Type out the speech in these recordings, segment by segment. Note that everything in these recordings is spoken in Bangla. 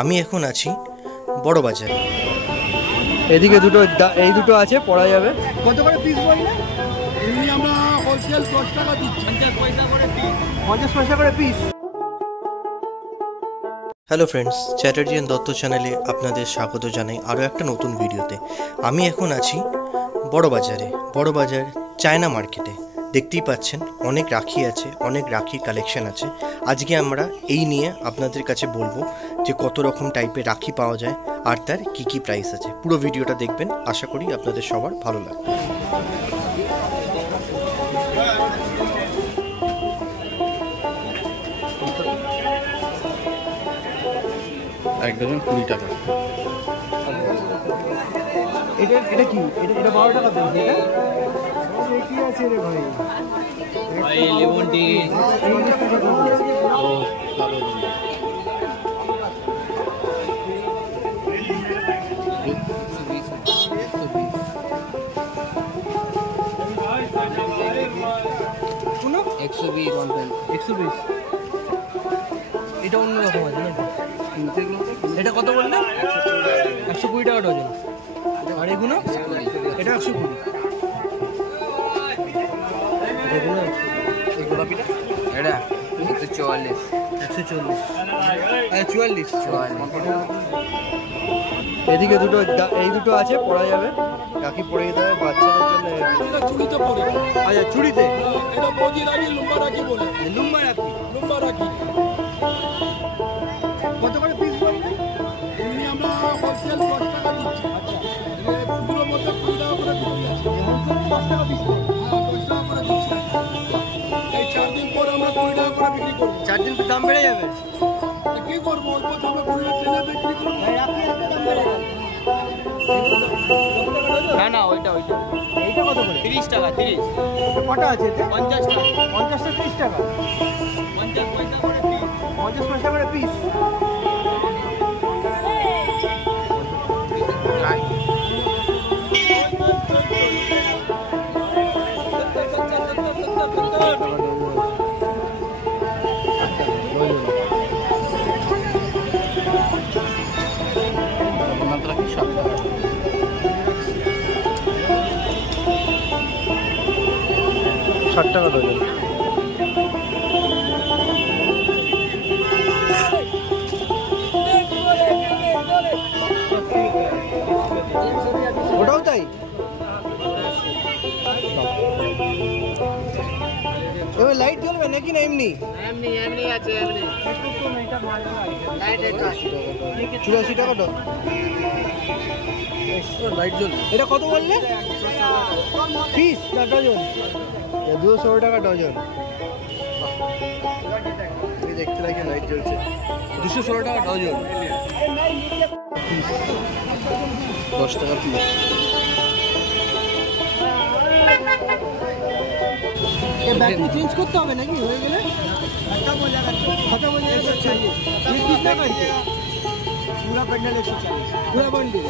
আমি এখন আছি বড় বাজারে। এদিকে এই দুটো আছে, পড়া যাবে। কত করে পিস বললে? এমনি আমরা হোলসেল 10 টাকা দিচ্ছি, 50 পয়সা করে পিস। 50 পয়সা করে piece. Hello friends, Chatterjee and Dutta চ্যানেলে আপনাদের স্বাগত জানাই আরও একটা নতুন ভিডিওতে। আমি এখন আছি বড় বাজারে, বড় বাজার চায়না মার্কেটে। দেখতেই পাচ্ছেন অনেক রাখি আছে, অনেক রাখির কালেকশন আছে। আজকে আমরা এই নিয়ে আপনাদের কাছে বলবো যে কত রকম টাইপের রাখি পাওয়া যায় আর তার কী কী প্রাইস আছে। পুরো ভিডিওটা দেখবেন, আশা করি আপনাদের সবার ভালো লাগবে। এক ডজন 20 টাকা। এটা কি? এটা 12 টাকা দাম। এটা কি আছে রে ভাই? ভাই লেমন টি। ও ভালো। কোন 120 120। এটা অন্য রকম আছে নাকি? এটা কত বললে? 120 টাকা ডজন। আর এগুলো? এটা 120। এগুলো গোলাপিটা? এটা 144। 144। এদিকে এই দুটো আছে, পড়া যাবে। রাখি পরে যেতে হবে বাচ্চাদের জন্য। এটা চুড়িতে পড়ে। আচ্ছা, চুড়িতে। এটা বডি রাখি, লম্বা রাখি বলে। লম্বা রাখি। কত করে পিস বললে? এমনি আমরা হোলসেল 10 টাকা দিচ্ছি। আচ্ছা, পুরো মধ্যে 20 টাকা করে বিক্রি আছে। হোলসেল 10 টাকা পিস। হ্যাঁ, 10 টাকা করে দিচ্ছি। এই 4 দিন পর আমরা 20 টাকা করে বিক্রি করব। 4 দিন পর দাম বেড়ে যাবে। কি করবো, অল্প দামে করলে ট্রেনে বিক্রি করবো। না ওইটা এইটা কত করে? 30 টাকা। 30 কটা আছে? 50 টাকা। 50 টা 30 টাকা। 50 পয়সা করে পিস। 50 পয়সা করে পিস। ষাট টাকা ডজন। ওটাও তাই? এবার লাইট জ্বলবে নাকি না এমনি? এমনি আছে এমনি। 84 টাকা ডজন। লাইট জ্বলবে। এটা কত বললে? পিস না ডজন? 216 টাকা ডজন। দেখতে লাগে লাইট জ্বলছে। 216 টাকা ডজন। 10 টাকা পিস। ব্যাটারি চেঞ্জ করতে হবে নাকি হয়ে গেলে? कितना का है? पूरा बंडल 140। पूरा बंडल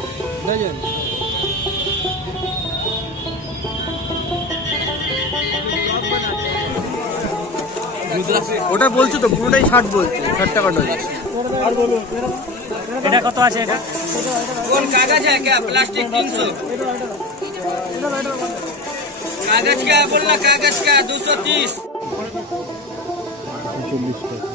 डजन। ওটা বলছো তো, পুরোটাই 60 বলছে। 60 টাকা ডজন। আর বলো এটা কত আছে? এটা কোন কাগজ है क्या? प्लास्टिक 300। कागज क्या बोलना? कागज क्या? 230। 40 টাকা।